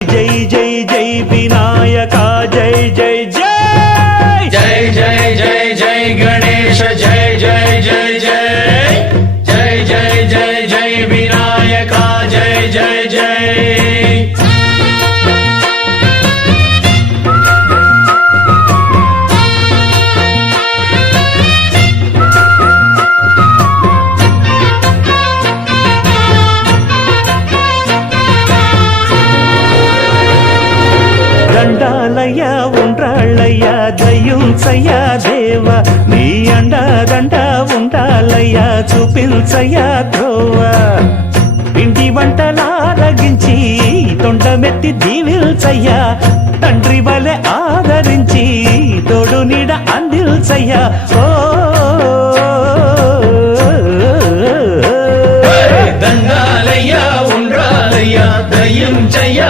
జై జై జై వినాయక జై జై జై జై జై జై జై గణేశ జై జై జై జై జై జై జై జై వినాయక జై జై జై దండాలయ్యా ఉండ్రాళ్ళయ్యా దయ్యుంచయ్యా దేవ నీ అండాదండ ఉండాలయ్యా చూపించయ్యా త్రోవ ఇంటి వంటలారగించి తొండమెత్తి దీవిల్చయ్యా తండ్రి వలె ఆదరించి తోడు నీడ అందిల్చయ్యా ఓ దండాలయ్యా ఉండ్రాలయ్యా దయ్యం చెయ్య